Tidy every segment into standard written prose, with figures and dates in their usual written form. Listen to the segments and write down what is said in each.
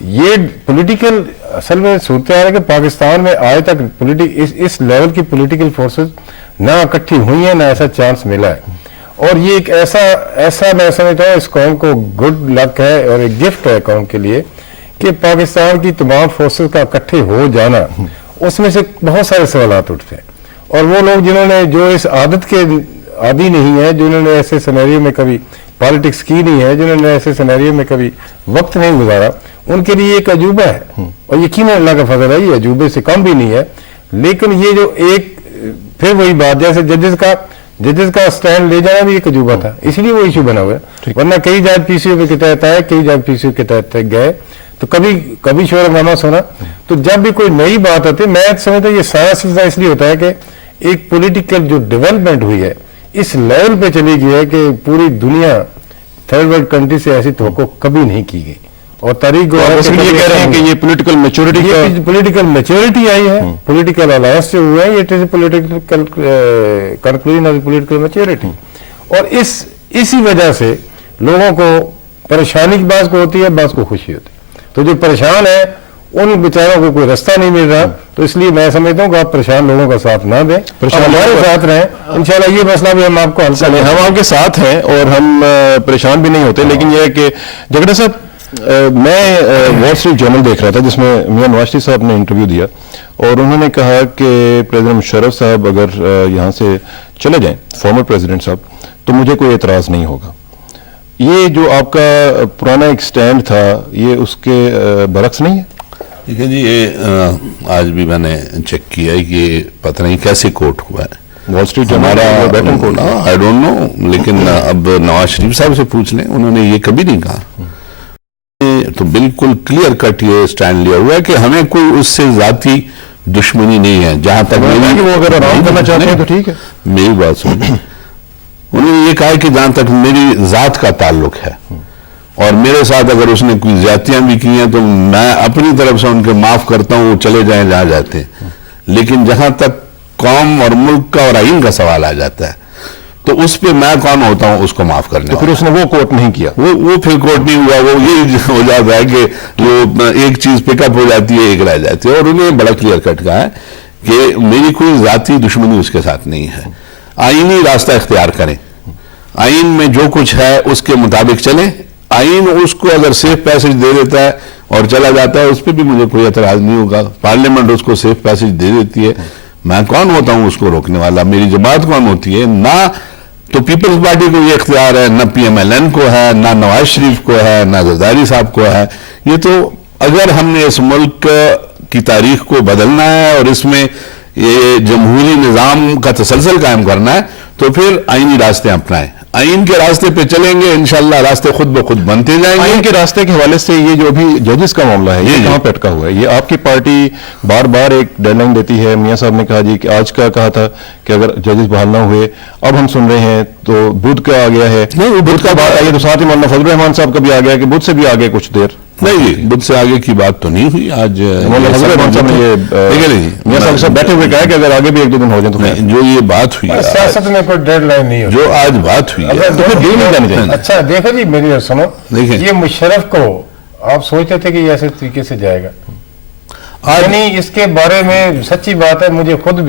یہ پولیٹیکل اصل میں صورت حال ہے کہ پاکستان میں آج تک اس لیول کی پولیٹیکل فورسز نہ اکٹھی ہوئی ہیں، نہ ایسا چانس ملا ہے، اور یہ ایک ایسا میں سمجھتا ہوں اس قوم کو گڈ لک ہے اور ایک گفٹ ہے قوم کے لیے کہ پاکستان کی تمام فورسز کا اکٹھے ہو جانا، اس میں سے بہت سارے سوالات اٹھتے ہیں، اور وہ لوگ جنہوں نے جو اس عادت کے عادی نہیں ہے، جنہوں نے ایسے سینیریو میں کبھی پالیٹکس کی نہیں ہے، جنہوں نے ایسے سینیریو میں کبھی وقت نہیں گزارا، ان کے لیے ایک عجوبہ ہے، اور یقیناً اللہ کا فضل ہے، یہ عجوبے سے کم بھی نہیں ہے، لیکن یہ جو ایک پھر وہی بات جیسے ججز کا سٹینڈ لے جانا بھی ایک عجوبہ تھا، اس لیے وہ ایشو بنا ہوا ہے، ورنہ کئی جج پی سی او کے تحت آئے، کئی جج پی سی او کے تحت گئے، تو کبھی شور ہنگامہ سنا، تو جب بھی کوئی نئی بات آتی ہے، میں سمجھتا ہوں یہ سارا سلسلہ اس لیے ہوتا ہے کہ ایک پولیٹیکل جو ڈیولپمنٹ ہوئی ہے اس لیول پہ چلی گئی ہے کہ پوری دنیا تھرڈ ورلڈ کنٹری سے ایسی توقع کبھی نہیں کی گئی، اور تاریخ یہ کہہ رہے ہیں کہ یہ پولیٹیکل میچورٹی آئی ہے، پولیٹیکل الائنس جو ہوئے ہیں، it is a political conclusion of political maturity, اور اسی وجہ سے لوگوں کو پریشانی کی بعض کو ہوتی ہے، بعض کو خوشی ہوتی ہے، تو جو پریشان ہے ان بیچاروں کو کوئی رستہ نہیں مل رہا، تو اس لیے میں سمجھتا ہوں کہ آپ پریشان لوگوں کا ساتھ نہ دیں، ہمارے ساتھ رہیں، انشاءاللہ یہ مسئلہ بھی ہم آپ کو حل کریں گے۔ ہم آپ کے ساتھ ہیں اور ہم پریشان بھی نہیں ہوتے، لیکن یہ ہے کہ جگڑا صاحب، میں وال اسٹریٹ جرنل دیکھ رہا تھا جس میں میاں نواز شریف صاحب نے انٹرویو دیا، اور انہوں نے کہا کہ پریزیڈنٹ مشرف صاحب اگر یہاں سے چلے جائیں، فارمر پریزیڈنٹ صاحب، تو مجھے کوئی اعتراض نہیں ہوگا۔ یہ جو آپ کا پرانا ایک سٹینڈ تھا، یہ اس کے برعکس نہیں ہے؟ دیکھیں جی، یہ آج بھی میں نے چیک کیا ہے کہ پتہ نہیں کیسے کوٹ ہوا ہے وال اسٹریٹ ہمارا، beaten quote, I don't know, لیکن اب نواز شریف صاحب سے پوچھ لیں، انہوں نے یہ کبھی نہیں کہا، تو بالکل کلیئر کٹ یہ سٹینڈ لیا ہوا ہے کہ ہمیں کوئی اس سے ذاتی دشمنی نہیں ہے، جہاں تک وہ اگر آرام کرنا چاہتے ہیں تو ٹھیک ہے۔ میری بات سنیں، انہوں نے یہ کہا کہ جہاں تک میری ذات کا تعلق ہے اور میرے ساتھ اگر اس نے کوئی زیادتیاں بھی کی ہیں تو میں اپنی طرف سے ان کے معاف کرتا ہوں، وہ چلے جائیں جہاں جاتے ہیں، لیکن جہاں تک قوم اور ملک کا اور آئین کا سوال آ جاتا ہے تو اس پہ میں کون ہوتا ہوں اس کو معاف کرنے تو پھر اس نے وہ کوٹ نہیں کیا، وہ پھر کوٹ نہیں ہوا، وہ یہی ہو جاتا ہے کہ وہ ایک چیز پک اپ ہو جاتی ہے، ایک رہ جاتی ہے، اور انہیں بڑا کلیئر کٹ کہا ہے کہ میری کوئی ذاتی دشمنی اس کے ساتھ نہیں ہے، آئینی راستہ اختیار کریں، آئین میں جو کچھ ہے اس کے مطابق چلیں، آئین اس کو اگر سیف پیسج دے دیتا ہے اور چلا جاتا ہے اس پہ بھی مجھے کوئی اعتراض نہیں ہوگا، پارلیمنٹ اس کو سیف پیسج دے دیتی ہے، میں کون ہوتا ہوں اس کو روکنے والا، میری جماعت کون ہوتی ہے، نہ تو پیپلز پارٹی کو یہ اختیار ہے، نہ پی ایم ایل این کو ہے، نہ نواز شریف کو ہے، نہ زرداری صاحب کو ہے، یہ تو اگر ہم نے اس ملک کی تاریخ کو بدلنا ہے اور اس میں یہ جمہوری نظام کا تسلسل قائم کرنا ہے تو پھر آئینی راستے اپنائیں، آئین کے راستے پہ چلیں گے، انشاءاللہ راستے خود بخود بنتے جائیں گے۔ آئین کے راستے کے حوالے سے یہ جو بھی ججز کا معاملہ ہے یہ کہاں پہ اٹکا ہوا ہے؟ یہ آپ کی پارٹی بار بار ایک ڈیڈ لائن دیتی ہے، میاں صاحب نے کہا جی کہ آج کا کہا تھا کہ اگر ججز بحال نہ ہوئے، اب ہم سن رہے ہیں تو بدھ کا آ گیا ہے، بدھ کا بات آئی تو ساتھ ہی مولانا فضل الرحمان صاحب کا بھی آ گیا کہ بدھ سے بھی آگے کچھ دیر، نہیں بدھ سے آگے کی بات تو نہیں ہوئی، آج مولانا فضل الرحمان صاحب نے یہ میاں صاحب سے بیٹھے ہوئے کہا کہ اگر آگے بھی ایک دو دن ہو جائیں تو جو یہ بات ہوئی ہے، سیاست میں کوئی ڈیڈ لائن نہیں ہوتی، جو آج بات ہوئی ہے، اچھا دیکھو جی میری سنو، دیکھیں یہ مشرف کو آپ سوچتے تھے کہ یہ ایسے طریقے سے جائے گا؟ یعنی اس کے بارے میں سچی بات ہے مجھے خود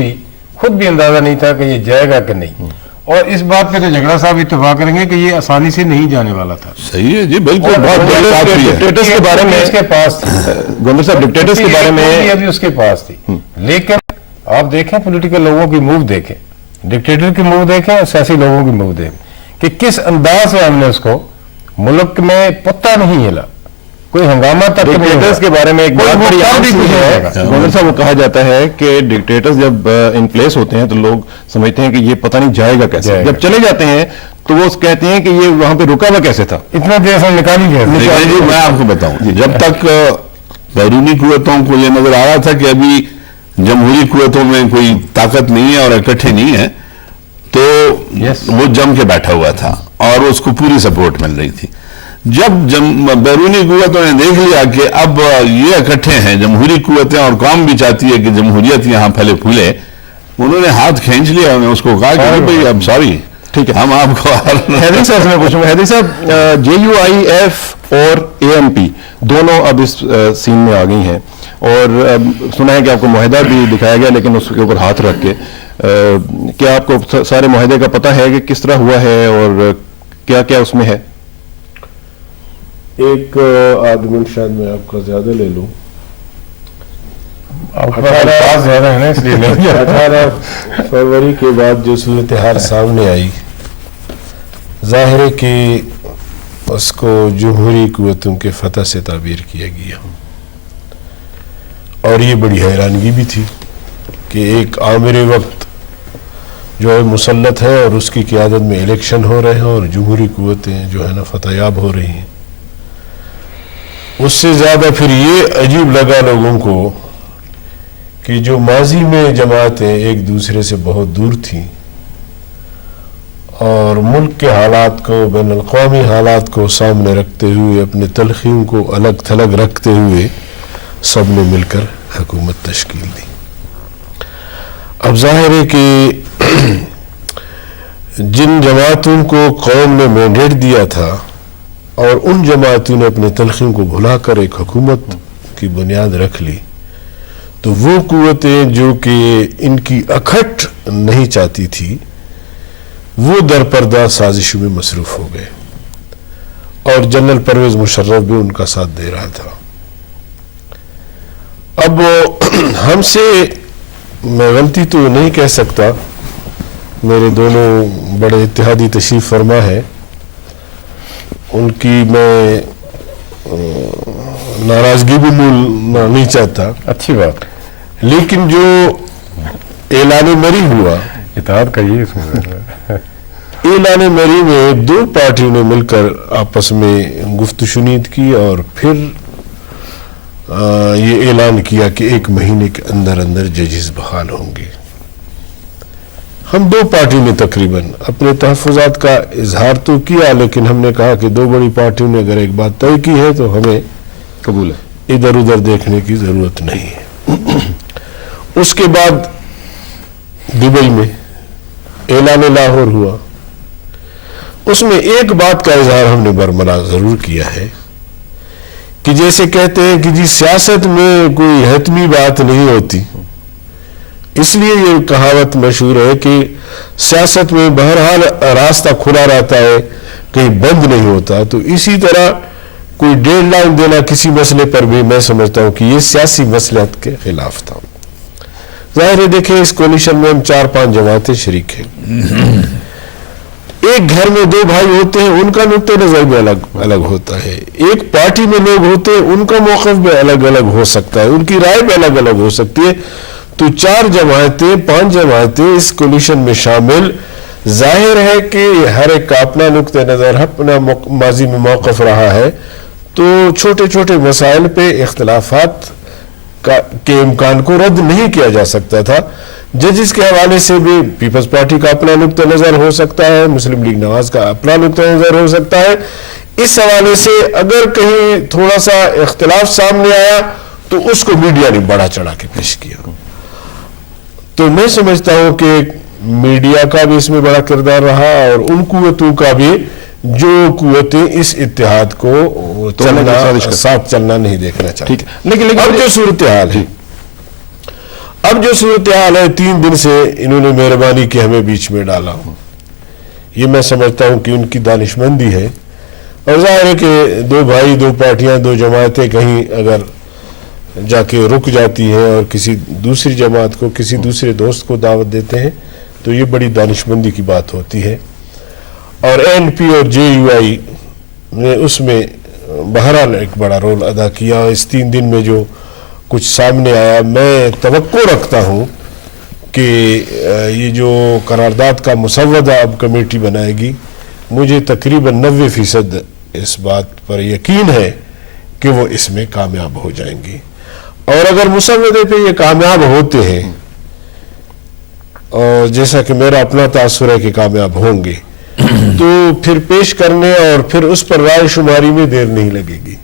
بھی اندازہ نہیں تھا کہ یہ جائے گا کہ نہیں، اور اس بات پہ تو جھگڑا صاحب اتفاق کریں گے کہ یہ آسانی سے نہیں جانے والا تھا۔ صحیح ہے جی، بالکل، بہت بڑی بات ہوئی ہے۔ ڈکٹیٹرز کے بارے میں اس کے پاس گورنر صاحب ڈکٹیٹرز کے بارے میں ابھی اس کے پاس تھی، لیکن آپ دیکھیں پولیٹیکل لوگوں کی موو دیکھیں، ڈکٹیٹر کی موو دیکھیں اور سیاسی لوگوں کی موو دیکھیں کہ کس انداز سے ہم نے اس کو ملک میں پتہ نہیں ہلا، کوئی ہنگامہ تک ڈکٹیٹرز کے بارے میں ایک بات بڑی عام سی ہے گورنر صاحب، وہ کہا جاتا ہے کہ ڈکٹیٹرز جب ان پلیس ہوتے ہیں تو لوگ سمجھتے ہیں کہ یہ پتہ نہیں جائے گا کیسے، جب چلے جاتے ہیں تو وہ کہتے ہیں کہ یہ وہاں پہ رکا ہوا کیسے تھا، اتنا دیر سے نکال ہی گیا۔ جی میں آپ کو بتاؤں، جب تک بیرونی قوتوں کو یہ نظر آ رہا تھا کہ ابھی جمہوری قوتوں میں کوئی طاقت نہیں ہے اور اکٹھے نہیں ہے تو وہ جم کے بیٹھا ہوا تھا اور اس کو پوری سپورٹ مل رہی تھی، جب بیرونی قوتوں نے دیکھ لیا کہ اب یہ اکٹھے ہیں، جمہوری قوتیں اور قوم بھی چاہتی ہے کہ جمہوریت یہاں پھلے پھولے، انہوں نے ہاتھ کھینچ لیا، انہوں نے اس کو کہا کہ بھائی اب سوری، ٹھیک ہے، ہم آپ کو حیدری صاحب سے میں پوچھوں گا، حیدری صاحب JUIF اور ANP دونوں اب اس سین میں آ گئی ہیں، اور سنا ہے کہ آپ کو معاہدہ بھی دکھایا گیا لیکن اس کے اوپر ہاتھ رکھ کے، کیا آپ کو سارے معاہدے کا پتہ ہے کہ کس طرح ہوا ہے اور کیا کیا اس میں ہے؟ ایک آدمی شاید میں آپ کا زیادہ لے لوں، آپ کا الفاظ زیادہ ہے نا اس لیے نہیں 18 فروری کے بعد جو صورتحال سامنے آئی، ظاہر ہے کہ اس کو جمہوری قوتوں کے فتح سے تعبیر کیا گیا، اور یہ بڑی حیرانگی بھی تھی کہ ایک آمر وقت جو ہے مسلط ہے اور اس کی قیادت میں الیکشن ہو رہے ہیں اور جمہوری قوتیں جو ہے نا فتح یاب ہو رہی ہیں۔ اس سے زیادہ پھر یہ عجیب لگا لوگوں کو کہ جو ماضی میں جماعتیں ایک دوسرے سے بہت دور تھیں اور ملک کے حالات کو، بین الاقوامی حالات کو سامنے رکھتے ہوئے، اپنے تلخیوں کو الگ تھلگ رکھتے ہوئے سب نے مل کر حکومت تشکیل دی۔ اب ظاہر ہے کہ جن جماعتوں کو قوم نے مینڈیٹ دیا تھا اور ان جماعتوں نے اپنے تلخیوں کو بھلا کر ایک حکومت کی بنیاد رکھ لی، تو وہ قوتیں جو کہ ان کی اکھٹ نہیں چاہتی تھی وہ درپردہ سازشوں میں مصروف ہو گئے، اور جنرل پرویز مشرف بھی ان کا ساتھ دے رہا تھا۔ اب ہم سے میں غلطی تو نہیں کہہ سکتا، میرے دونوں بڑے اتحادی تشریف فرما ہے، ان کی میں ناراضگی بھی مولنا نہیں چاہتا، اچھی بات، لیکن جو اعلان مری ہوا، اتحاد کا یہ اس میں اعلان مری میں دو پارٹیوں نے مل کر آپس میں گفت و شنید کی اور پھر یہ اعلان کیا کہ 1 مہینے کے اندر اندر ججز بحال ہوں گے۔ ہم دو پارٹیوں نے تقریباً اپنے تحفظات کا اظہار تو کیا، لیکن ہم نے کہا کہ دو بڑی پارٹیوں نے اگر ایک بات طے کی ہے تو ہمیں قبول ہے، ادھر ادھر دیکھنے کی ضرورت نہیں ہے۔ اس کے بعد دبئی میں اعلان لاہور ہوا، اس میں ایک بات کا اظہار ہم نے برملا ضرور کیا ہے کہ جیسے کہتے ہیں کہ جی سیاست میں کوئی حتمی بات نہیں ہوتی، اس لیے یہ کہاوت مشہور ہے کہ سیاست میں بہرحال راستہ کھلا رہتا ہے، کہیں بند نہیں ہوتا، تو اسی طرح کوئی ڈیڈ لائن دینا کسی مسئلے پر بھی میں سمجھتا ہوں کہ یہ سیاسی مصلحت کے خلاف تھا۔ ظاہر ہے دیکھیں اس کولیشن میں ہم 4-5 جماعتیں شریک ہیں، ایک گھر میں 2 بھائی ہوتے ہیں، ان کا نقطہ نظر بھی الگ الگ ہوتا ہے، ایک پارٹی میں لوگ ہوتے ہیں، ان کا موقف بھی الگ الگ ہو سکتا ہے، ان کی رائے بھی الگ الگ ہو سکتی ہے، تو 4 جماعتیں 5 جماعتیں اس کولیشن میں شامل، ظاہر ہے کہ ہر ایک کا اپنا نقطہ نظر، اپنا ماضی میں موقف رہا ہے، تو چھوٹے چھوٹے مسائل پہ اختلافات کے امکان کو رد نہیں کیا جا سکتا تھا۔ ججز کے حوالے سے بھی پیپلز پارٹی کا اپنا نقطہ نظر ہو سکتا ہے، مسلم لیگ نواز کا اپنا نقطہ نظر ہو سکتا ہے، اس حوالے سے اگر کہیں تھوڑا سا اختلاف سامنے آیا تو اس کو میڈیا نے بڑا چڑھا کے پیش کیا۔ تو میں سمجھتا ہوں کہ میڈیا کا بھی اس میں بڑا کردار رہا اور ان قوتوں کا بھی جو قوتیں اس اتحاد کو ساتھ چلنا نہیں دیکھنا چاہتی۔ لیکن اب جو صورتحال ہے، اب جو صورتحال ہے 3 دن سے انہوں نے مہربانی کی ہمیں بیچ میں ڈالا، یہ میں سمجھتا ہوں کہ ان کی دانشمندی ہے، اور ظاہر ہے کہ 2 بھائی 2 پارٹیاں 2 جماعتیں کہیں اگر جا کے رک جاتی ہیں اور کسی دوسری جماعت کو کسی دوسرے دوست کو دعوت دیتے ہیں تو یہ بڑی دانشمندی کی بات ہوتی ہے، اور ANP اور JUI نے اس میں بہرحال ایک بڑا رول ادا کیا۔ اس 3 دن میں جو کچھ سامنے آیا، میں توقع رکھتا ہوں کہ یہ جو قرارداد کا مسودہ اب کمیٹی بنائے گی، مجھے تقریباً 90% اس بات پر یقین ہے کہ وہ اس میں کامیاب ہو جائیں گی، اور اگر مسودے پہ یہ کامیاب ہوتے ہیں، اور جیسا کہ میرا اپنا تاثر ہے کہ کامیاب ہوں گے، تو پھر پیش کرنے اور پھر اس پر رائے شماری میں دیر نہیں لگے گی۔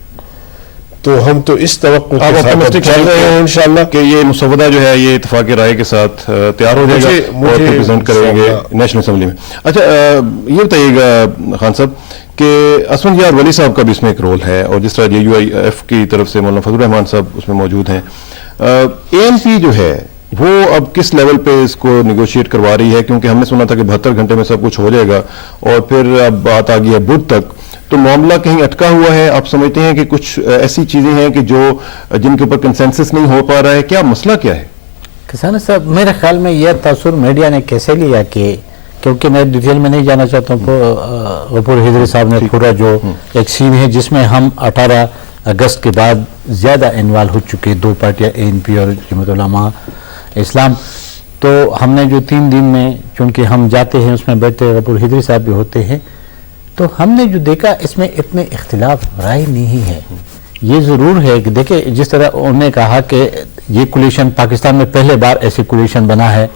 تو ہم تو اس توقع کے ساتھ چل رہے ہیں انشاءاللہ کہ یہ مسودہ جو ہے یہ اتفاق رائے کے ساتھ تیار ہو جائے گا اور پریزنٹ کریں گے نیشنل اسمبلی میں۔ اچھا یہ بتائیے گا خان صاحب کہ اسمد یار ولی صاحب کا بھی اس میں ایک رول ہے، اور جس طرح JUIF کی طرف سے مولانا فضل الرحمان صاحب اس میں موجود ہیں. ANP جو ہے وہ اب کس لیول پہ اس کو نیگوشیٹ کروا رہی ہے؟ کیونکہ ہم نے سنا تھا کہ 72 گھنٹے میں سب کچھ ہو جائے گا، اور پھر اب بات آ گئی ہے بدھ تک، تو معاملہ کہیں اٹکا ہوا ہے. آپ سمجھتے ہیں کہ کچھ ایسی چیزیں ہیں کہ جن کے اوپر کنسنسس نہیں ہو پا رہا ہے؟ کیا مسئلہ کیا ہے؟ کسان صاحب، میرے خیال میں یہ تاثر میڈیا نے کیسے لیا کہ، کیونکہ میں ڈیٹیل میں نہیں جانا چاہتا ہوں، غفور حیدری صاحب نے پورا جو ایک سین ہے جس میں ہم 18 اگست کے بعد زیادہ انوالو ہو چکے، دو پارٹیاں ANP اور جماعت علماء اسلام، تو ہم نے جو 3 دن میں، چونکہ ہم جاتے ہیں اس میں بیٹھتے، غفور حیدری صاحب بھی ہوتے ہیں، تو ہم نے جو دیکھا اس میں اتنے اختلاف رائے نہیں ہے. یہ ضرور ہے کہ دیکھیں جس طرح انہوں نے کہا کہ یہ کولیشن پاکستان میں پہلے بار ایسی کولیشن بنا ہے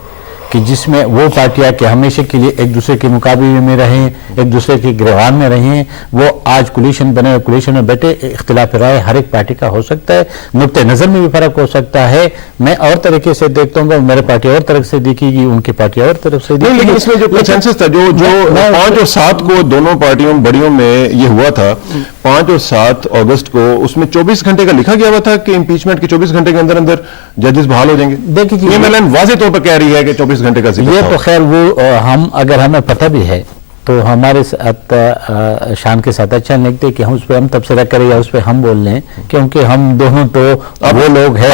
کہ جس میں وہ پارٹیاں کہ ہمیشہ کے لیے ایک دوسرے کے مقابلے میں رہیں، ایک دوسرے کے گروان میں رہیں، وہ آج کولیشن بنے، کولیشن میں بیٹھے. اختلاف رائے ہر ایک پارٹی کا ہو سکتا ہے، نقطۂ نظر میں بھی فرق ہو سکتا ہے. میں اور طریقے سے دیکھتا ہوں گا، میرے پارٹی اور طرف سے دیکھے گی، ان کی پارٹی اور طرف سے دیکھے گی. لیکن اس میں جو کنسنسس تھا، جو 5 اور 7 کو دونوں پارٹیوں بڑیوں میں یہ ہوا تھا، 5 اور 7 اگست کو، اس میں 24 گھنٹے کا لکھا گیا ہوا تھا کہ امپیچمنٹ کے 24 گھنٹے کے اندر اندر ججز بحال ہو جائیں گے. دیکھیے MLN واضح طور پر کہہ رہی ہے کہ 24 گھنٹے کا ذکر یہ تھا. تو خیر وہ ہم اگر ہمیں پتہ بھی ہے تو ہمارے ساتھ شان کے ساتھ اچھا نہیں لگتے کہ ہم اس پہ ہم تبصرہ کریں یا اس پہ ہم بول لیں، کیونکہ ہم دونوں تو وہ لوگ ہیں.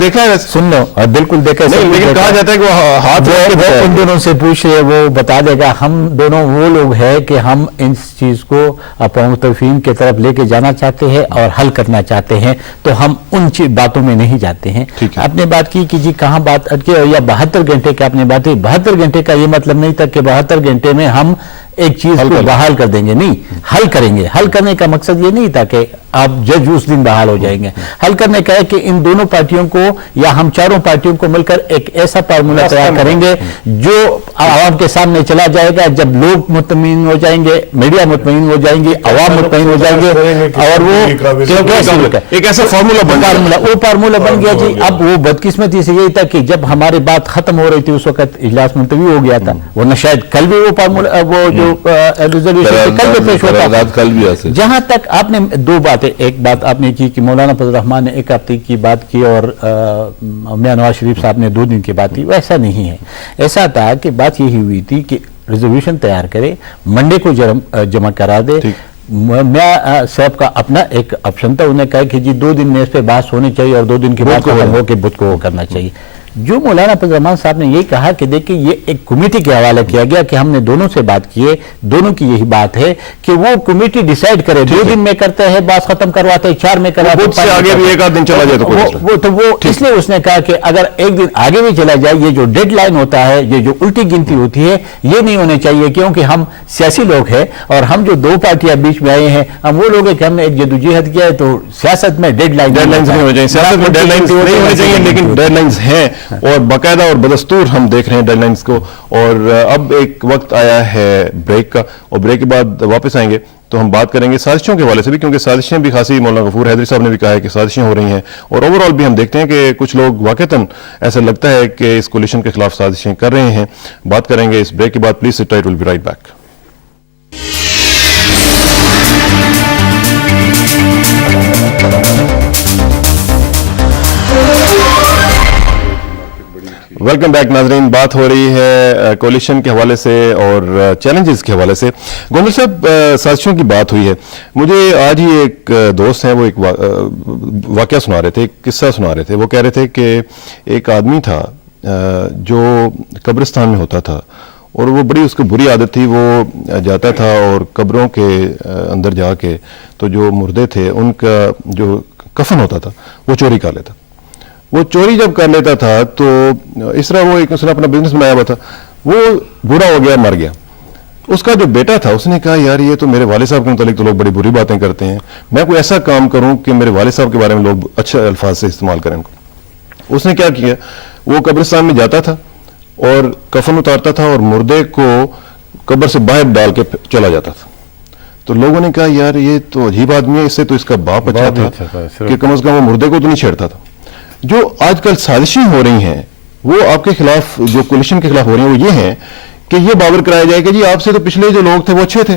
دیکھا ہے سن لو، بالکل دیکھا ہے، لیکن کہا جاتا ہے کہ وہ ہاتھ وہ ان دونوں سے پوچھے، وہ بتا دے گا. ہم دونوں وہ لوگ ہیں کہ ہم اس چیز کو اقوام متحدہ کی طرف لے کے جانا چاہتے ہیں اور حل کرنا چاہتے ہیں، تو ہم ان باتوں میں نہیں جاتے ہیں. آپ نے بات کی کہ جی کہاں بات اٹکے، یا 72 گھنٹے کی آپ نے بات کی. 72 گھنٹے کا یہ مطلب نہیں تھا کہ 72 گھنٹے میں ہم ایک چیز کو بحال کر دیں گے، نہیں، حل کریں گے. حل کرنے کا مقصد یہ نہیں تھا کہ آپ جج اس دن بحال ہو جائیں گے. حل کرنے کا ہے کہ ان دونوں پارٹیوں کو یا ہم چاروں پارٹیوں کو مل کر ایک ایسا فارمولا تیار کریں گے جو عوام کے سامنے چلا جائے گا. جب لوگ مطمئن ہو جائیں گے، میڈیا مطمئن ہو جائیں گے، عوام مطمئن ہو جائیں گے، اور وہ ایک ایسا فارمولا وہ فارمولا بن گیا. جی اب وہ بدقسمتی سے یہی تھا کہ جب ہماری بات ختم ہو رہی تھی اس وقت اجلاس ملتوی ہو گیا تھا، ورنہ شاید کل بھی وہ فارمولا، وہ جو ریزولوشن کل بھی پیش ہوتا. جہاں تک آپ نے 2 باتیں، ایک بات آپ نے کی کہ مولانا فضل الرحمان نے 1 ہفتے کی بات کی اور میاں نواز شریف صاحب نے 2 دن کی بات کی. ویسا نہیں ہے. ایسا تھا کہ بات یہی ہوئی تھی کہ ریزولوشن تیار کرے، منڈے کو جمع کرا دے. میاں صاحب کا اپنا ایک آپشن تھا، انہوں نے کہا کہ جی 2 دن میں اس پہ بحث ہونی چاہیے اور 2 دن کے بعد ختم ہو کے بدھ کو کرنا چاہیے. جو مولانا فضل الرحمان صاحب نے یہی کہا کہ دیکھیں یہ ایک کمیٹی کے حوالے کیا گیا کہ ہم نے دونوں سے بات کیے، دونوں کی یہی بات ہے کہ وہ کمیٹی ڈیسائیڈ کرے. 2 دن میں کرتے ہیں، بات ختم کرواتے ہیں، 4 میں کرواتے ہیں، سے آگے بھی 1 آدھ دن چلا جائے تو وہ اس لیے اس نے کہا کہ اگر 1 دن آگے بھی چلا جائے، یہ جو ڈیڈ لائن ہوتا ہے، یہ جو الٹی گنتی ہوتی ہے، یہ نہیں ہونے چاہیے. کیونکہ ہم سیاسی لوگ ہیں اور ہم جو 2 پارٹیاں بیچ میں آئے ہیں، ہم وہ لوگ ہیں کہ ہم نے ایک جدوجہد کیا ہے. تو سیاست میں ڈیڈ لائنز نہیں ہو جائیں، سیاست میں ڈیڈ لائنز نہیں ہونے چاہیے، لیکن ڈیڈ لائنز ہیں اور باقاعدہ اور بدستور ہم دیکھ رہے ہیں ڈیڈ لائنز کو. اور اب ایک وقت آیا ہے بریک کا، اور بریک کے بعد واپس آئیں گے تو ہم بات کریں گے سازشوں کے حوالے سے بھی، کیونکہ سازشیں بھی خاصی، مولانا غفور حیدری صاحب نے بھی کہا ہے کہ سازشیں ہو رہی ہیں، اور اوور آل بھی ہم دیکھتے ہیں کہ کچھ لوگ واقعتاً ایسا لگتا ہے کہ اس کولیشن کے خلاف سازشیں کر رہے ہیں. بات کریں گے اس بریک کے بعد. Please sit tight, will be right back. Welcome back ناظرین. بات ہو رہی ہے کولیشن کے حوالے سے اور چیلنجز کے حوالے سے. گوندل صاحب، سازشوں کی بات ہوئی ہے. مجھے آج ہی ایک دوست ہیں، وہ ایک واقعہ سنا رہے تھے، ایک قصہ سنا رہے تھے. وہ کہہ رہے تھے کہ ایک آدمی تھا جو قبرستان میں ہوتا تھا، اور وہ بڑی اس کو بری عادت تھی. وہ جاتا تھا اور قبروں کے اندر جا کے تو جو مردے تھے ان کا جو کفن ہوتا تھا وہ چوری کر لیتا. وہ چوری جب کر لیتا تھا تو اس طرح وہ اس نے اپنا بزنس بنایا ہوا تھا. وہ بوڑھا ہو گیا، مر گیا. اس کا جو بیٹا تھا اس نے کہا یار یہ تو میرے والد صاحب کے متعلق تو لوگ بڑی بری باتیں کرتے ہیں، میں کوئی ایسا کام کروں کہ میرے والد صاحب کے بارے میں لوگ اچھے الفاظ سے استعمال کریں ان کو. اس نے کیا کیا، وہ قبرستان میں جاتا تھا اور کفن اتارتا تھا اور مردے کو قبر سے باہر ڈال کے چلا جاتا تھا. تو لوگوں نے کہا یار یہ تو عجیب آدمی ہے، اس سے تو اس کا باپ اچھا تھا کہ کم از کم وہ مردے کو تو نہیں چھیڑتا تھا. جو آج کل سازشیں ہو رہی ہیں وہ آپ کے خلاف، جو کولیشن کے خلاف ہو رہی ہیں، وہ یہ ہیں کہ یہ باور کرایا جائے کہ جی آپ سے تو پچھلے جو لوگ تھے وہ اچھے تھے.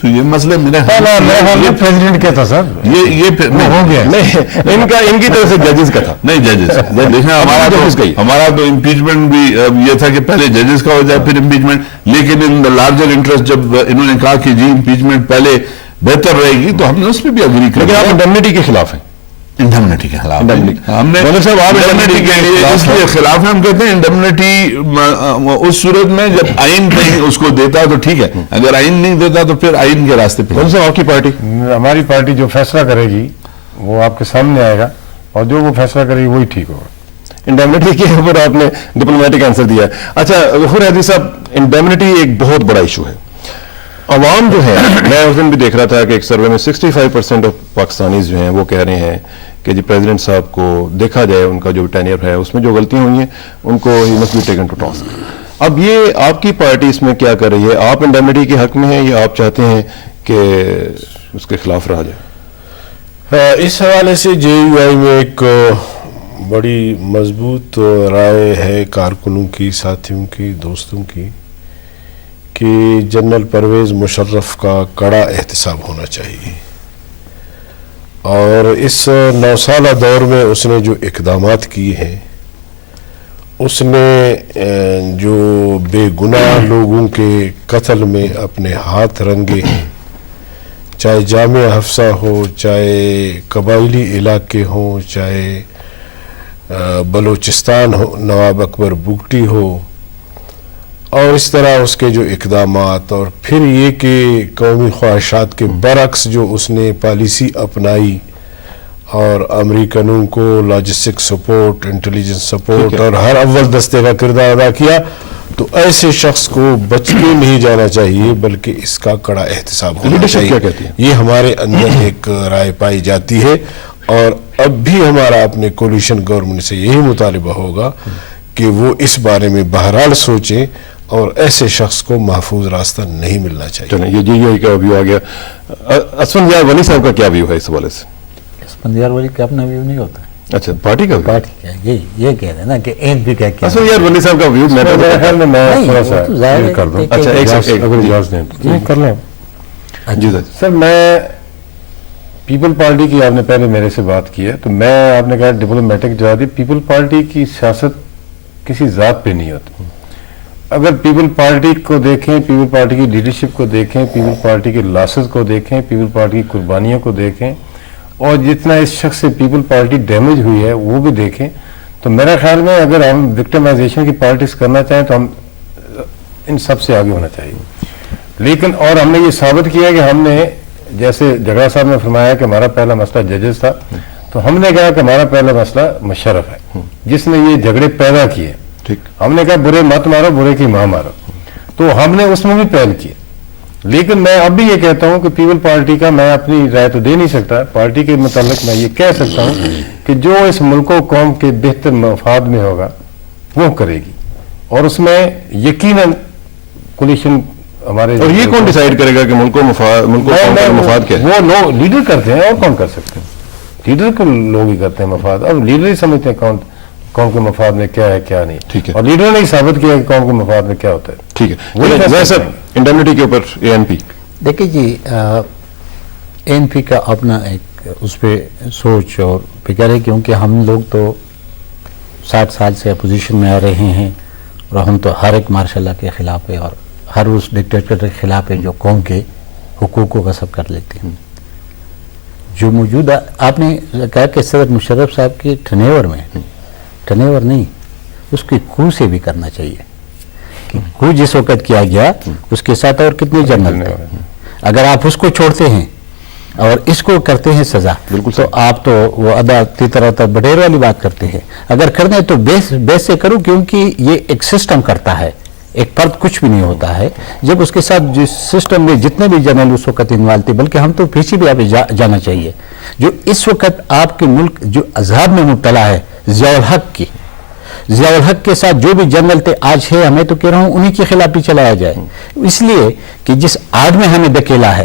تو یہ مسئلہ میرے پریزیڈنٹ کیا تھا صاحب، یہ پھر ہو گیا نہیں ان کی طرف سے ججز کا تھا، نہیں ججز دیکھیں ہمارا تو امپیچمنٹ بھی یہ تھا کہ پہلے ججز کا ہو جائے پھر امپیچمنٹ، لیکن ان دا لارجر انٹرسٹ جب انہوں نے کہا کہ جی امپیچمنٹ پہلے بہتر رہے گی تو ہم نے اس پہ بھی اگری کر لیکن آپ انڈیمنیٹی کے خلاف ہیں، انڈیمنیٹی کے خلاف ہم نے صاحب آپ انڈیمنیٹی کے اس لیے خلاف ہیں، ہم کہتے ہیں انڈیمنیٹی اس صورت میں جب آئین کہیں اس کو دیتا تو ٹھیک ہے، اگر آئین نہیں دیتا تو پھر آئین کے راستے پہ صاحب آپ کی پارٹی، ہماری پارٹی جو فیصلہ کرے گی وہ آپ کے سامنے آئے گا، اور جو وہ فیصلہ کرے گی وہی ٹھیک ہوگا۔ انڈیمنیٹی کے اوپر آپ نے ڈپلومیٹک آنسر دیا ہے۔ اچھا غفور حیدری صاحب، انڈیمنیٹی ایک بہت بڑا ایشو ہے، عوام جو ہے، میں اس دن بھی دیکھ رہا تھا کہ ایک سروے میں 65% آف پاکستانیز جو ہیں وہ کہہ رہے ہیں کہ جی پریزیڈنٹ صاحب کو دیکھا جائے ان کا جو ٹینیئر ہے اس میں جو غلطیاں ہوئی ہیں ان کو ہی must be taken to task. اب یہ آپ کی پارٹی اس میں کیا کر رہی ہے؟ آپ انڈیمنیٹی کے حق میں ہیں یا آپ چاہتے ہیں کہ اس کے خلاف رہا جائے؟ اس حوالے سے جے یو آئی میں ایک بڑی مضبوط رائے ہے کارکنوں کی، ساتھیوں کی، دوستوں کی، کہ جنرل پرویز مشرف کا کڑا احتساب ہونا چاہیے، اور اس 9 سالہ دور میں اس نے جو اقدامات کیے ہیں، اس نے جو بے گناہ لوگوں کے قتل میں اپنے ہاتھ رنگے ہیں، چاہے جامعہ حفصہ ہو، چاہے قبائلی علاقے ہوں، چاہے بلوچستان ہو، نواب اکبر بگٹی ہو، اور اس طرح اس کے جو اقدامات، اور پھر یہ کہ قومی خواہشات کے برعکس جو اس نے پالیسی اپنائی اور امریکنوں کو لاجسٹک سپورٹ، انٹیلیجنس سپورٹ اور ہر اول دستے کا کردار ادا کیا، تو ایسے شخص کو بچ کے نہیں جانا چاہیے بلکہ اس کا کڑا احتساب ہونا چاہیے۔ یہ ہمارے اندر ایک رائے پائی جاتی ہے، اور اب بھی ہمارا اپنے کولیشن گورنمنٹ سے یہی مطالبہ ہوگا کہ وہ اس بارے میں بہرحال سوچیں، اور ایسے شخص کو محفوظ راستہ نہیں ملنا چاہیے۔ چلیں یہ جی کا ویو آ گیا۔ اسفندیار غنی صاحب کا کیا ویو ہے اس حوالے سے؟ اسفندیار ولی کا اپنا ویو نہیں ہوتا، اچھا پارٹی کا پارٹی کا یہ کہہ رہے ہیں نا کہ این پی کا کیا، اسفندیار غنی صاحب کا ویو میرے خیال میں نہیں، تھوڑا وہ سا تو ظاہر ہے کر دوں، کہ- اچھا ایک اگر اجازت دیں تو کر لیں۔ جی سر میں پیپل پارٹی کی، آپ نے پہلے میرے سے بات کی ہے، تو میں آپ نے کہا ڈپلومیٹک جواب دی، پیپل پارٹی کی سیاست کسی ذات پہ نہیں ہوتی۔ اگر پیپل پارٹی کو دیکھیں، پیپل پارٹی کی لیڈرشپ کو دیکھیں، پیپل پارٹی کے لاسز کو دیکھیں، پیپل پارٹی کی قربانیوں کو دیکھیں، اور جتنا اس شخص سے پیپل پارٹی ڈیمیج ہوئی ہے وہ بھی دیکھیں، تو میرا خیال میں اگر ہم وکٹمائزیشن کی پارٹیز کرنا چاہیں تو ہم ان سب سے آگے ہونا چاہیے۔ لیکن اور ہم نے یہ ثابت کیا کہ ہم نے، جیسے جگڑا صاحب نے فرمایا کہ ہمارا پہلا مسئلہ ججز تھا، تو ہم نے کہا کہ ہمارا پہلا مسئلہ مشرف ہے جس نے یہ جھگڑے پیدا کیے۔ ہم نے کہا برے مت مارو، برے کی ماں مارو، تو ہم نے اس میں بھی پہل کی۔ لیکن میں اب بھی یہ کہتا ہوں کہ پیپل پارٹی کا میں اپنی رائے تو دے نہیں سکتا، پارٹی کے متعلق میں یہ کہہ سکتا ہوں کہ جو اس ملک و قوم کے بہتر مفاد میں ہوگا وہ کرے گی، اور اس میں یقیناً کولیشن ہمارے، اور یہ کون ڈیسائیڈ کرے گا کہ ملک و مفاد کیا ہے؟ وہ لوگ لیڈر کرتے ہیں، اور کون کر سکتے ہیں؟ لیڈر کو لوگ ہی کرتے ہیں مفاد، اب لیڈر ہی سمجھتے ہیں قوم کے مفاد میں کیا ہے کیا نہیں، ٹھیک ہے، اور لیڈر نے ثابت کیا کہ قوم کے مفاد میں کیا ہوتا ہے۔ ٹھیک ہے ویسے انڈیمنیٹی کے اوپر اے این پی دیکھیے جی، این پی کا اپنا ایک اس پہ سوچ اور فکر ہے، کیونکہ ہم لوگ تو 60 سال سے اپوزیشن میں آ رہے ہیں، اور ہم تو ہر ایک مارشاء اللہ کے خلاف ہے، اور ہر اس ڈکٹیٹر کے خلاف ہے جو قوم کے حقوق کو غصب کر لیتے ہیں۔ جو موجودہ آپ نے کہا کہ صدر مشرف صاحب کی ٹرنیور میں، ٹرنیور نہیں، اس کی کھو سے بھی کرنا چاہیے کہ کھو جس وقت کیا گیا اس کے ساتھ اور کتنے جنرل تھے، اگر آپ اس کو چھوڑتے ہیں اور اس کو کرتے ہیں سزا، تو آپ تو وہ ادا تیترا بٹیر والی بات کرتے ہیں۔ اگر کرنا ہے تو بیس سے کرو، کیونکہ یہ ایک سسٹم کرتا ہے، ایک فرد کچھ بھی نہیں ہوتا ہے جب اس کے ساتھ جس سسٹم میں جتنے بھی جنرل اس وقت انوالو تھے، بلکہ ہم تو پیچھے بھی آپ جانا چاہیے۔ جو اس وقت آپ کے ملک جو عذاب میں مبتلا ہے، ضیاء الحق کے ساتھ جو بھی جنرل تھے آج ہے، ہمیں تو کہہ رہا ہوں انہی کے خلاف بھی چلایا جائے، اس لیے کہ جس آڑ میں ہمیں دھکیلا ہے،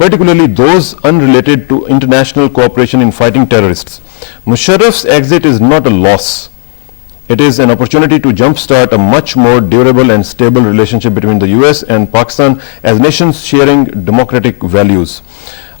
particularly those unrelated to international cooperation in fighting terrorists. Musharraf's exit is not a loss. It is an opportunity to jumpstart a much more durable and stable relationship between the US and Pakistan as nations sharing democratic values.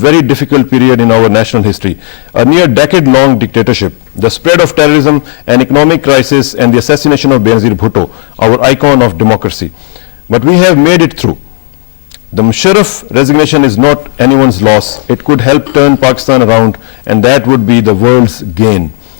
very difficult period in our national history, a near decade-long dictatorship, the spread of terrorism, an economic crisis, and the assassination of Benazir Bhutto, our icon of democracy. But we have made it through. The Musharraf resignation is not anyone's loss. It could help turn Pakistan around, and that would be the world's gain.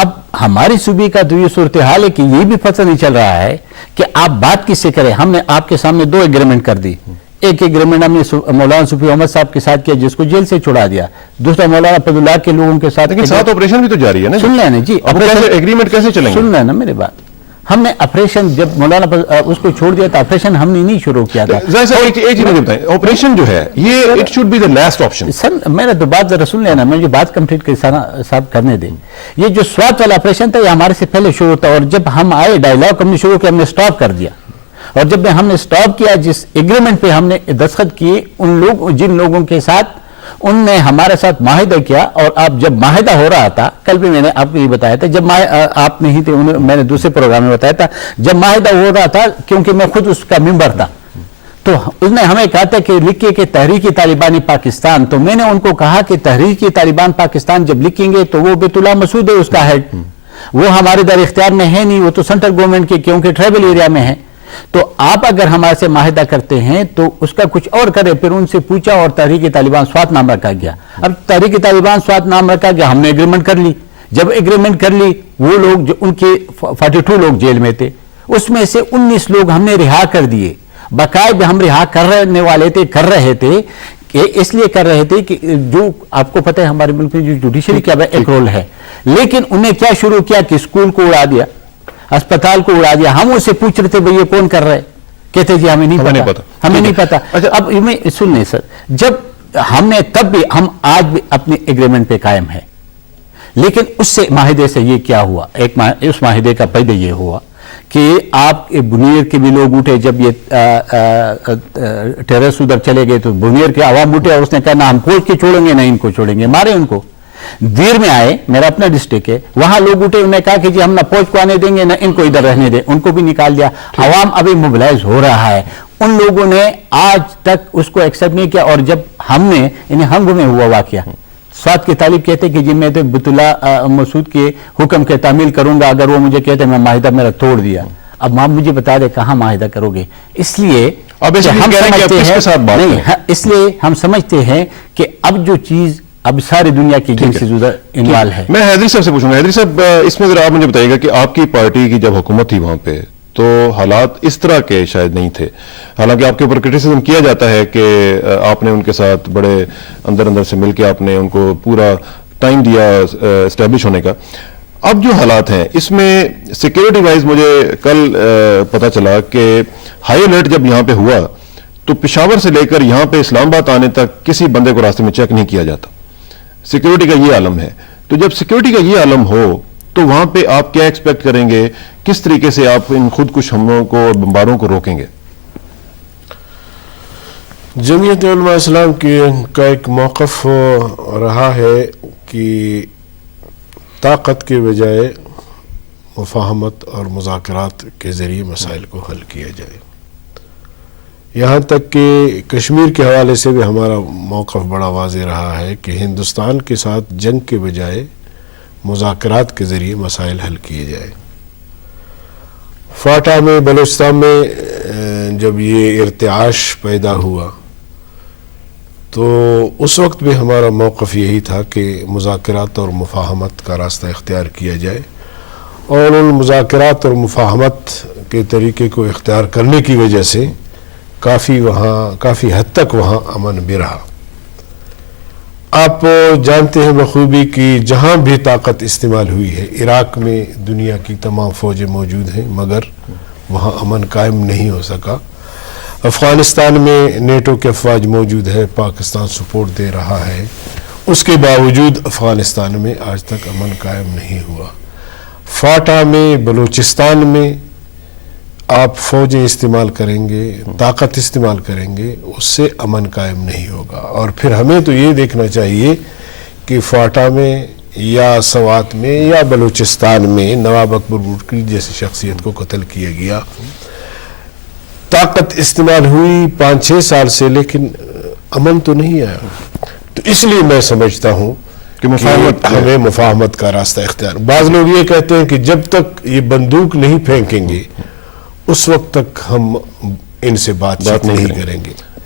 اب ہماری صوبے کا تو یہ صورتحال ہے کہ یہ بھی پتہ نہیں چل رہا ہے کہ آپ بات کس سے کریں. ہم نے آپ کے سامنے 2 ایگریمنٹ کر دی. ایک ایگریمنٹ ہم نے مولانا صوفی احمد صاحب کے ساتھ کیا جس کو جیل سے چھڑا دیا. دوسرا مولانا فضل اللہ کے لوگوں کے ساتھ. لیکن ساتھ آپریشن بھی تو جاری ہے نا. سن لینا جی, ایگریمنٹ کیسے چلیں گے؟ سن لینا میری بات. ہم نے آپریشن جب مولانا اس کو چھوڑ دیا تو آپریشن ہم نے نہیں شروع کیا تھا. ایک چیز مجھے بتائیں, آپریشن جو ہے یہ it should be the last option. Sir میرا تو بات ذرا سن لینا, مجھے بات کمپلیٹ صاحب کرنے دیں. یہ جو سوات والا آپریشن تھا یہ ہمارے سے پہلے شروع ہوتا, اور جب ہم آئے ڈائلاگ ہم نے شروع کیا, ہم نے سٹاپ کر دیا. اور جب ہم نے سٹاپ کیا, جس ایگریمنٹ پہ ہم نے دستخط کیے, جن لوگوں کے ساتھ ان نے ہمارے ساتھ معاہدہ کیا, اور آپ جب معاہدہ ہو رہا تھا, کل بھی میں نے آپ کو یہ بتایا تھا, جب آپ نہیں تھے, میں نے دوسرے پروگرام میں بتایا تھا, جب معاہدہ ہو رہا تھا, کیونکہ میں خود اس کا ممبر تھا, تو اس نے ہمیں کہا تھا کہ لکھیے کہ تحریک طالبان پاکستان. تو میں نے ان کو کہا کہ تحریک طالبان پاکستان جب لکھیں گے تو وہ بیت اللہ مسعود ہے اس کا ہیڈ, وہ ہمارے در اختیار میں ہے نہیں, وہ تو سینٹرل گورنمنٹ کے کیونکہ ٹرائبل ایریا میں ہے. تو آپ اگر ہمارے سے معاہدہ کرتے ہیں تو اس کا کچھ اور کرے. پھر ان سے پوچھا اور تحریک طالبان سوات نام رکھا گیا. اب تحریک طالبان سوات نام رکھا گیا, ہم نے ایگریمنٹ کر لی. جب ایگریمنٹ کر لی, وہ لوگ جو ان کے 42 لوگ جیل میں تھے, اس میں سے 19 لوگ ہم نے رہا کر دیے. باقاعدہ ہم رہا کرنے والے تھے, کر رہے تھے کہ اس لیے کر رہے تھے کہ جو آپ کو پتہ ہے ہمارے ملک میں جو جوڈیشری کا ایک رول ہے, لیکن انہیں کیا شروع کیا کہ اسکول کو اڑا دیا, اسپتال کو اڑا دیا. ہم اسے پوچھ رہے تھے بھئی یہ کون کر رہا ہے, کہتے جی ہمیں نہیں پتا, ہمیں نہیں پتا. اب سن لیں سر, جب ہم نے تب بھی, ہم آج بھی اپنے ایگریمنٹ پہ قائم ہے, لیکن اس سے معاہدے سے یہ کیا ہوا, اس معاہدے کا پہلے یہ ہوا کہ آپ بنیر کے بھی لوگ اٹھے. جب یہ ٹیرس ادھر چلے گئے تو بنیر کے عوام اٹھے, اور اس نے کہا نہ ہم فوج کے چھوڑیں گے نہ ان کو چھوڑیں گے, مارے ان کو. دیر میں آئے, میرا اپنا ڈسٹرکٹ ہے, وہاں لوگ اٹھے, انہوں نے کہا کہ جی ہم نہ فوج کو آنے دیں گے نہ ان کو ادھر رہنے دیں, ان کو بھی نکال دیا. عوام ابھی موبلائز ہو رہا ہے. ان لوگوں نے آج تک اس کو ایکسیپٹ نہیں کیا. اور جب ہم نے انہیں ہنگ میں ہوا واقعہ, سوات کے طالب کہتے کہ جی میں تو بیت اللہ مسعود کے حکم کے تعمیل کروں گا, اگر وہ مجھے کہتے میں معاہدہ میرا توڑ دیا. اب آپ مجھے بتا دیں کہاں معاہدہ کرو گے. اس لیے ہم سمجھتے ہیں کہ اب جو چیز اب ساری دنیا کی جن سے انوالو ہے. میں حیدری صاحب سے پوچھوں گا, حیدری صاحب اس میں ذرا آپ مجھے بتائیے گا کہ آپ کی پارٹی کی جب حکومت تھی وہاں پہ تو حالات اس طرح کے شاید نہیں تھے, حالانکہ آپ کے اوپر کرٹیسزم کیا جاتا ہے کہ آپ نے ان کے ساتھ بڑے اندر سے مل کے آپ نے ان کو پورا ٹائم دیا اسٹیبلش ہونے کا. اب جو حالات ہیں اس میں سیکیورٹی وائز مجھے کل پتہ چلا کہ ہائی الرٹ جب یہاں پہ ہوا تو پشاور سے لے کر یہاں پہ اسلام آباد آنے تک کسی بندے کو راستے میں چیک نہیں کیا جاتا. سیکیورٹی کا یہ عالم ہے, تو جب سیکیورٹی کا یہ عالم ہو تو وہاں پہ آپ کیا ایکسپیکٹ کریں گے, کس طریقے سے آپ ان خود کش حملوں کو اور بمباروں کو روکیں گے؟ جمعیت علماء اسلام کا ایک موقف رہا ہے کہ طاقت کے بجائے مفاہمت اور مذاکرات کے ذریعے مسائل کو حل کیا جائے. یہاں تک کہ کشمیر کے حوالے سے بھی ہمارا موقف بڑا واضح رہا ہے کہ ہندوستان کے ساتھ جنگ کے بجائے مذاکرات کے ذریعے مسائل حل کیے جائے. فاٹا میں بلوچستان میں جب یہ ارتعاش پیدا ہوا تو اس وقت بھی ہمارا موقف یہی تھا کہ مذاکرات اور مفاہمت کا راستہ اختیار کیا جائے, اور ان مذاکرات اور مفاہمت کے طریقے کو اختیار کرنے کی وجہ سے کافی حد تک وہاں امن بھی رہا. آپ جانتے ہیں بخوبی کہ جہاں بھی طاقت استعمال ہوئی ہے, عراق میں دنیا کی تمام فوجیں موجود ہیں مگر وہاں امن قائم نہیں ہو سکا. افغانستان میں نیٹو کے افواج موجود ہے, پاکستان سپورٹ دے رہا ہے, اس کے باوجود افغانستان میں آج تک امن قائم نہیں ہوا. فاٹا میں بلوچستان میں آپ فوجیں استعمال کریں گے, طاقت استعمال کریں گے, اس سے امن قائم نہیں ہوگا. اور پھر ہمیں تو یہ دیکھنا چاہیے کہ فاٹا میں یا سوات میں یا بلوچستان میں نواب اکبر بگٹی جیسی شخصیت کو قتل کیا گیا, طاقت استعمال ہوئی 5-6 سال سے, لیکن امن تو نہیں آیا. تو اس لیے میں سمجھتا ہوں کہ ہمیں مفاہمت کا راستہ اختیار. بعض لوگ یہ کہتے ہیں کہ جب تک یہ بندوق نہیں پھینکیں گے اس وقت تک ہم ان سے بات نہیں کریں گے.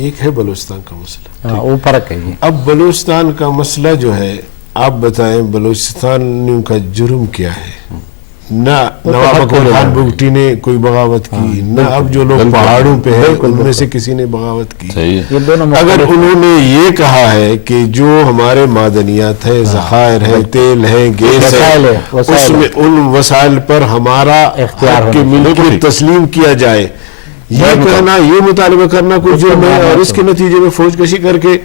ایک ہے بلوچستان کا مسئلہ. ہاں وہ فرق ہے جی. اب بلوچستان کا مسئلہ جو ہے آپ بتائیں بلوچستانیوں کا جرم کیا ہے؟ نہ نواب اکبر خان بگٹی نے کوئی بغاوت کی، نہ اب جو لوگ پہاڑوں پہ ہیں ان میں سے کسی نے بغاوت کی. صحیح ہے. یہ دونوں اگر انہوں نے یہ کہا ہے کہ جو ہمارے معدنیات ہے، ذخائر ہے، تیل ہے، گیس وسائل ہے، ہے، وسائل اس میں ان وسائل پر ہمارا اختیار حق ہونا ملکیت تسلیم کیا جائے، یہ کہنا، یہ مطالبہ کرنا کوئی جرم ہے. اور اس کے نتیجے میں فوج کشی کر کے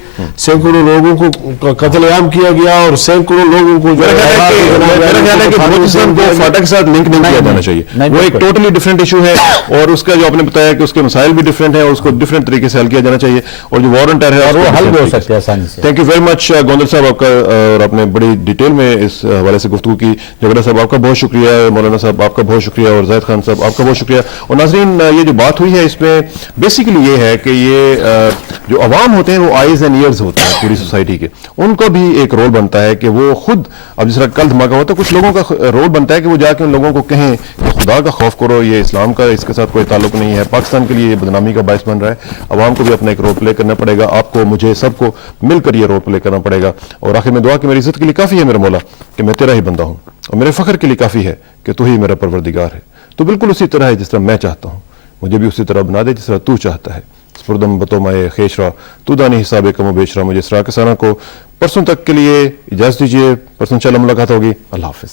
سینکڑوں لوگوں کو قتل عام کیا گیا اور سینکڑوں لوگوں کو میرا خیال ہے کہ بلوچستان کو فاٹا کے ساتھ لنک نہیں کیا جانا چاہیے. وہ ایک ٹوٹلی ڈفرینٹ ایشو ہے اور اس کا جو آپ نے بتایا کہ اس کے مسائل بھی ڈفرینٹ ہیں اور اس کو ڈفرینٹ طریقے سے حل کیا جانا چاہیے. اور جو وار آن ٹیرر ہے وہ حل بھی ہو سکتا ہے آسانی سے. Thank you very much Gondal صاحب آپ کا، اور آپ نے بڑی ڈیٹیل میں اس حوالے سے گفتگو کی. جگڑا صاحب آپ کا بہت شکریہ، مولانا صاحب آپ کا بہت شکریہ، اور زاہد خان صاحب آپ کا بہت شکریہ. اور ناظرین یہ جو بات ہوئی ہے اس میں بیسیکلی یہ ہے کہ یہ جو عوام ہوتے ہیں وہ آئیز اینڈ ایئرز ہوتے ہیں پوری سوسائٹی کے، ان کا بھی ایک رول بنتا ہے کہ وہ خود، اب جس طرح کل دھماکہ ہوتا ہے کچھ لوگوں کا رول بنتا ہے کہ وہ جا کے ان لوگوں کو کہیں کہ خدا کا خوف کرو، یہ اسلام کا اس کے ساتھ کوئی تعلق نہیں ہے، پاکستان کے لیے یہ بدنامی کا باعث بن رہا ہے. عوام کو بھی اپنا ایک رول پلے کرنا پڑے گا، آپ کو، مجھے، سب کو مل کر یہ رول پلے کرنا پڑے گا. اور آخر میں دعا کہ میری عزت کے لیے کافی ہے میرے مولا کہ میں تیرا ہی بندہ ہوں، اور میرے فخر کے لیے کافی ہے کہ تو ہی میرا پروردگار ہے. تو بالکل اسی طرح ہے جس طرح میں چاہتا ہوں، مجھے بھی اسی طرح بنا دے جس طرح تو چاہتا ہے. سپردم بتو مائے خیشرا تو دانی حساب کم و بیشرا. مجھے اسرا کسانہ کو پرسوں تک کے لیے اجازت دیجیے، پرسوں انشاءاللہ ملاقات ہوگی. اللہ حافظ.